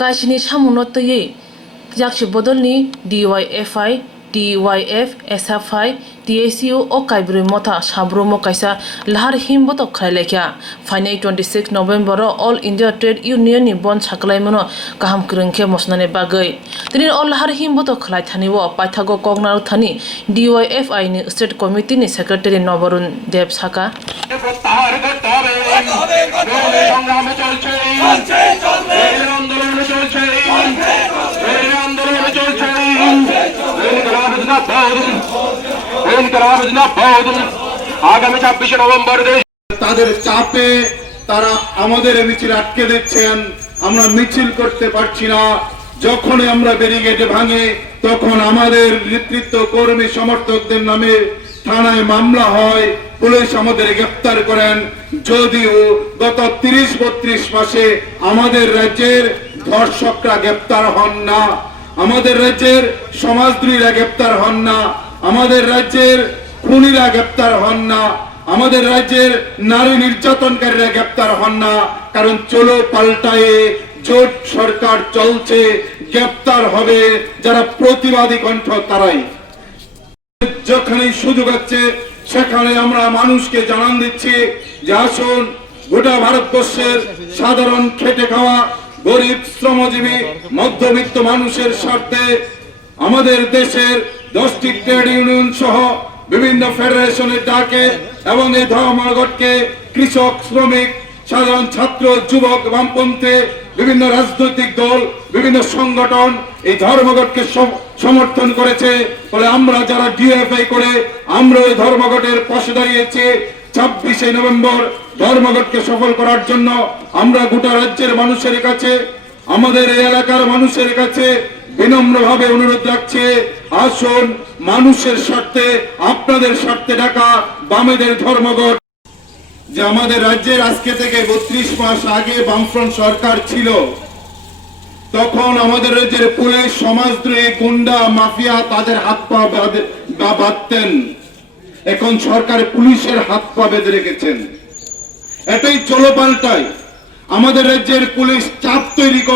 Kaishini Shamunotye Jakshi Bodolni DYFI DYF SFI TSU o Kaibri Mota Shabrumo Kaisa Lahar Himboto Krailekya Finai 26 November All India Trade Union ni Bon Chaklaimono Kaham Krunke Mosnane Bagai Tinin All Lahar Himboto Klai Thaniwo Paithago Kognar Thani DYFI ni State Committee ni Secretary Nobarun Deb Saka আগামী 26 November তাদের চাপে তারা আমাদের মিছিল আটকে দিচ্ছেন। আমরা মিছিল করতে পারছি না। যখনই আমরা ব্যারিকেড ভাঙে তখন আমাদের নেতৃত্ব কর্মী সমর্থকদের নামে থানায় মামলা হয়, পুলিশ আমাদের গ্রেফতার করেন। যদিও গত 30-32 মাসে আমাদের রাজ্যের ধর্ষকরা গ্রেফতার হন না, আমাদের রাজ্যের সমাজদ্রোহীরা গ্রেফতার হন না, আমাদের রাজ্যের খুনিরা গ্রেফতার হন না, আমাদের রাজ্যের নারী নির্যাতনকারীরা গ্রেফতার হন না। কারণ চলো পাল্টায়ে জোট সরকার চলছে, গ্রেফতার হবে যারা প্রতিবাদী কণ্ঠ তারাই। যখনই সুযোগ আছে সেখানে আমরা মানুষকে জানান দিচ্ছি যে আসুন গোটা ভারতবর্ষের সাধারণ খেটে খাওয়া গরিব শ্রমজীবী মধ্যবিত্ত মানুষের স্বার্থে আমাদের দেশের 10টি ট্রেড ইউনিয়ন সহ বিভিন্ন ফেডারেশনের ডাকে এবং এই ধর্মঘটকে কৃষক, শ্রমিক, সাধারণ ছাত্র, যুবক, বামপন্থী বিভিন্ন রাজনৈতিক দল, বিভিন্ন সংগঠন এই ধর্মঘটকে সমর্থন করেছে। ফলে আমরা যারা ডিএফআই করে আমরা এই ধর্মঘটের পাশে দাঁড়িয়েছি। 26 নভেম্বর ধর্মঘটকে সফল করার জন্য আমরা গোটা রাজ্যের মানুষের কাছে, আমাদের এই এলাকার মানুষের কাছে বিনম্রভাবে অনুরোধ রাখছে, আসুন মানুষের স্বার্থে, আপনাদের স্বার্থে ডাকা বামেদের ধর্মঘট। যে আমাদের রাজ্যের আজকে থেকে 32 মাস আগে বামফ্রন্ট সরকার ছিল, তখন আমাদের রাজ্যের পুলিশ সমাজদ্রোহী, গুন্ডা, মাফিয়া তাদের হাত পা বাঁধতেন। এখন সরকার পুলিশের হাত পা বেঁধে রেখেছেন। এটাই চলো পাল্টাই। আমাদের রাজ্যের পুলিশ চাপ তৈরি